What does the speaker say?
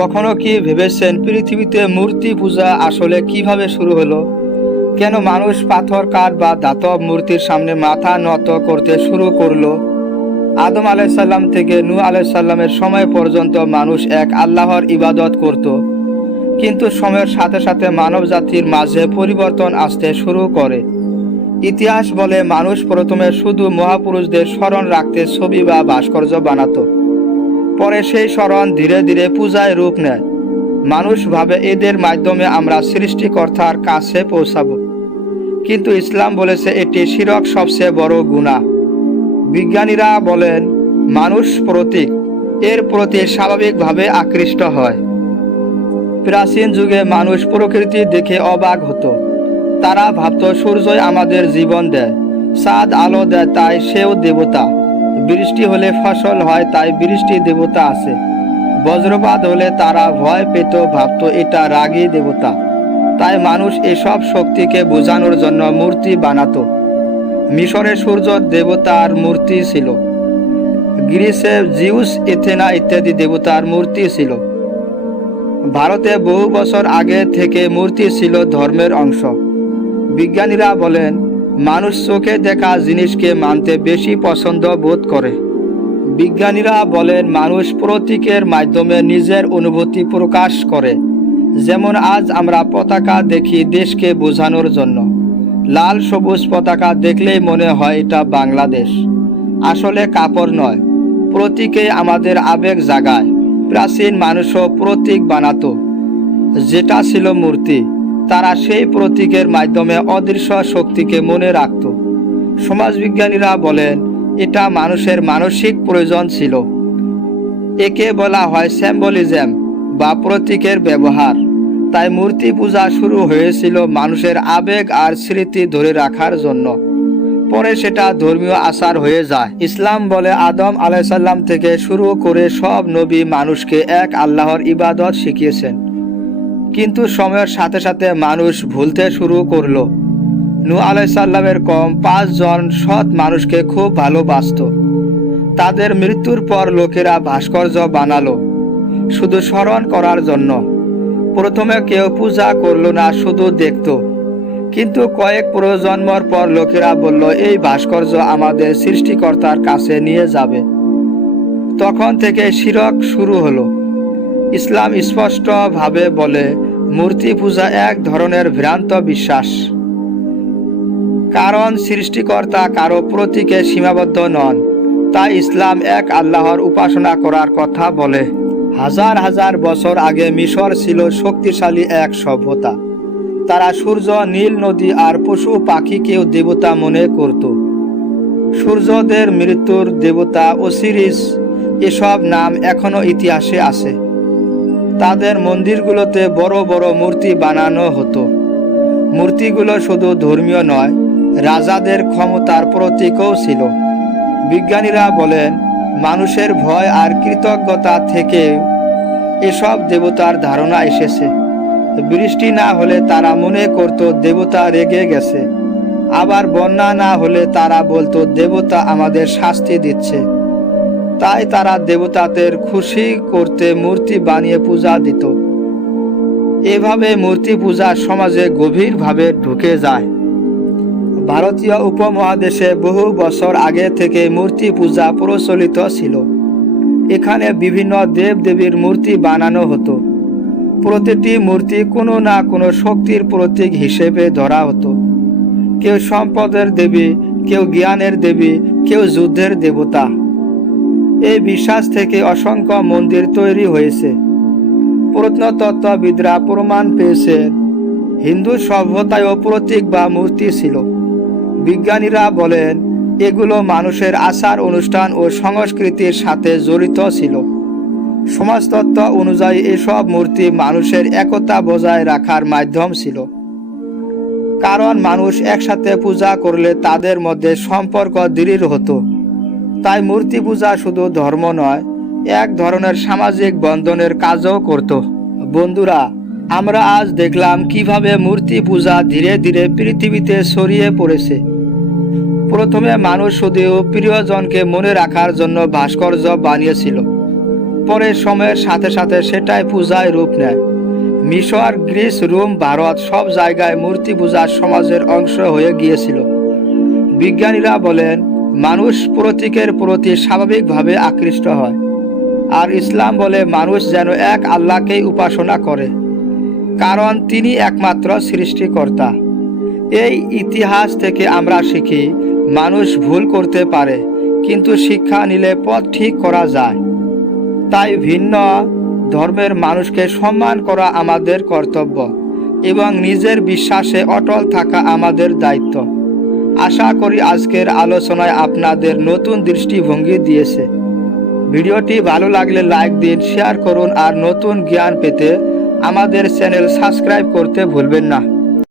কখনো কি ভেবেছেন পৃথিবীতে মূর্তি পূজা আসলে কীভাবে শুরু হলো? কেন মানুষ পাথর কাঠ বা দাতব মূর্তির সামনে মাথা নত করতে শুরু করল? আদম আলাইসাল্লাম থেকে নূ আলাইসাল্লামের সময় পর্যন্ত মানুষ এক আল্লাহর ইবাদত করত। কিন্তু সময়ের সাথে সাথে মানব জাতির মাঝে পরিবর্তন আসতে শুরু করে। ইতিহাস বলে মানুষ প্রথমে শুধু মহাপুরুষদের স্মরণ রাখতে ছবি বা ভাস্কর্য বানাতো। পরে সেই স্মরণ ধীরে ধীরে পূজায় রূপ নেয়। মানুষ ভাবে এদের মাধ্যমে আমরা সৃষ্টিকর্তার কাছে পৌঁছাবো। কিন্তু ইসলাম বলেছে এটি শিরক সবচেয়ে বড় গুণা বিজ্ঞানীরা বলেন, মানুষ প্রতীক, এর প্রতি স্বাভাবিকভাবে আকৃষ্ট হয়। প্রাচীন যুগে মানুষ প্রকৃতি দেখে অবাক হতো। তারা ভাবত, সূর্যই আমাদের জীবন দেয় চাঁদ আলো দেয়, তাই সেও দেবতা। বৃষ্টি হলে ফসল হয়, তাই বৃষ্টি দেবতা আছে। বজ্রপাত হলে তারা ভয় পেত, ভাবত, এটা রাগী দেবতা। তাই মানুষ এসব শক্তিকে বোঝানোর জন্য মূর্তি বানাতো। মিশরে সূর্য দেবতার মূর্তি ছিল। গ্রিসে জিউস, এথেনা ইত্যাদি দেবতার মূর্তি ছিল। ভারতে বহু বছর আগে থেকে মূর্তি ছিল ধর্মের অংশ। বিজ্ঞানীরা বলেন মানুষ চোখে দেখা জিনিসকে মানতে বেশি পছন্দ বোধ করে। বিজ্ঞানীরা বলেন, মানুষ প্রতীকের মাধ্যমে নিজের অনুভূতি প্রকাশ করে। যেমন আজ আমরা পতাকা দেখি দেশকে বোঝানোর জন্য। লাল সবুজ পতাকা দেখলেই মনে হয় এটা বাংলাদেশ। আসলে কাপড় নয়, প্রতীকে আমাদের আবেগ জাগায়। প্রাচীন মানুষও প্রতীক বানাতো, যেটা ছিল মূর্তি। তারা সেই প্রতীকের মাধ্যমে অদৃশ্য শক্তিকে মনে রাখত। সমাজবিজ্ঞানীরা বলেন, এটা মানুষের মানসিক প্রয়োজন ছিল। একে বলা হয় স্যাম্বলিজম বা প্রতীকের ব্যবহার। তাই মূর্তি পূজা শুরু হয়েছিল মানুষের আবেগ আর স্মৃতি ধরে রাখার জন্য। পরে সেটা ধর্মীয় আচার হয়ে যায়। ইসলাম বলে আদম আলাইসাল্লাম থেকে শুরু করে সব নবী মানুষকে এক আল্লাহর ইবাদত শিখিয়েছেন। কিন্তু সময়ের সাথে সাথে মানুষ ভুলতে শুরু করল। নু আলাইসাল্লামের কম পাঁচজন সৎ মানুষকে খুব ভালোবাসত। তাদের মৃত্যুর পর লোকেরা ভাস্কর্য বানালো, শুধু স্মরণ করার জন্য। প্রথমে কেউ পূজা করল না, শুধু দেখত। কিন্তু কয়েক প্রজন্মর পর লোকেরা বলল, এই ভাস্কর্য আমাদের সৃষ্টিকর্তার কাছে নিয়ে যাবে। তখন থেকে শিরক শুরু হলো। ইসলাম স্পষ্টভাবে বলে, মূর্তি পূজা এক ধরনের ভ্রান্ত বিশ্বাস। কারণ সৃষ্টিকর্তা কারও প্রতীকে সীমাবদ্ধ নন, তাই ইসলাম এক আল্লাহর উপাসনা করার কথা বলে। হাজার হাজার বছর আগে মিশর ছিল শক্তিশালী এক সভ্যতা। তারা সূর্য, নীল নদী আর পশু পাখিকেও দেবতা মনে করত। সূর্যদের মৃত্যুর দেবতা ওসিরিস, এসব নাম এখনও ইতিহাসে আছে। তাদের মন্দিরগুলোতে বড় বড় মূর্তি বানানো হতো। মূর্তিগুলো শুধু ধর্মীয় নয়, রাজাদের ক্ষমতার প্রতীকও ছিল। বিজ্ঞানীরা বলেন, মানুষের ভয় আর কৃতজ্ঞতা থেকে এসব দেবতার ধারণা এসেছে। বৃষ্টি না হলে তারা মনে করত দেবতা রেগে গেছে। আবার বন্যা না হলে তারা বলতো, দেবতা আমাদের শাস্তি দিচ্ছে। তাই তারা দেবতাদের খুশি করতে মূর্তি বানিয়ে পূজা দিত। এভাবে মূর্তি পূজা সমাজে গভীরভাবে ঢুকে যায়। ভারতীয় উপমহাদেশে বহু বছর আগে থেকে মূর্তি পূজা প্রচলিত ছিল। এখানে বিভিন্ন দেব দেবীর মূর্তি বানানো হতো। প্রতিটি মূর্তি কোনো না কোনো শক্তির প্রতীক হিসেবে ধরা হতো। কেউ সম্পদের দেবী, কেউ জ্ঞানের দেবী, কেউ যুদ্ধের দেবতা। এই বিশ্বাস থেকে অসংখ্য মন্দির তৈরি হয়েছে। প্রত্নতত্ত্ববিদরা প্রমাণ পেয়েছে, হিন্দু সভ্যতায়ও প্রতীক বা মূর্তি ছিল। বিজ্ঞানীরা বলেন, এগুলো মানুষের আচার, অনুষ্ঠান ও সংস্কৃতির সাথে জড়িত ছিল। সমাজতত্ত্ব অনুযায়ী এসব মূর্তি মানুষের একতা বজায় রাখার মাধ্যম ছিল। কারণ মানুষ একসাথে পূজা করলে তাদের মধ্যে সম্পর্ক দৃঢ় হতো। তাই মূর্তি পূজা শুধু ধর্ম নয়, এক ধরনের সামাজিক বন্ধনের কাজও করত। বন্ধুরা, আমরা আজ দেখলাম কীভাবে মূর্তি পূজা ধীরে ধীরে পৃথিবীতে ছড়িয়ে পড়েছে। প্রথমে মানুষ শুধু প্রিয়জনকে মনে রাখার জন্য ভাস্কর্য বানিয়েছিল। তারপরে সময়ের সাথে সাথে সেটাই পূজায় রূপ নেয়। মিশর, গ্রিস, রোম, ভারত সব জায়গায় মূর্তি পূজা সমাজের অংশ হয়ে গিয়েছিল। বিজ্ঞানীরা বলেন মানুষ প্রতীকের প্রতি স্বাভাবিকভাবে আকৃষ্ট হয়। আর ইসলাম বলে মানুষ যেন এক আল্লাহকেই উপাসনা করে, কারণ তিনি একমাত্র সৃষ্টিকর্তা। এই ইতিহাস থেকে আমরা শিখি, মানুষ ভুল করতে পারে, কিন্তু শিক্ষা নিলে পথ ঠিক করা যায়। তাই ভিন্ন ধর্মের মানুষকে সম্মান করা আমাদের কর্তব্য, এবং নিজের বিশ্বাসে অটল থাকা আমাদের দায়িত্ব। আশা করি আজকের আলোচনায় আপনাদের নতুন দৃষ্টিভঙ্গি দিয়েছে। ভিডিওটি ভালো লাগলে লাইক দিন, শেয়ার করুন আর নতুন জ্ঞান পেতে আমাদের চ্যানেল সাবস্ক্রাইব করতে ভুলবেন না।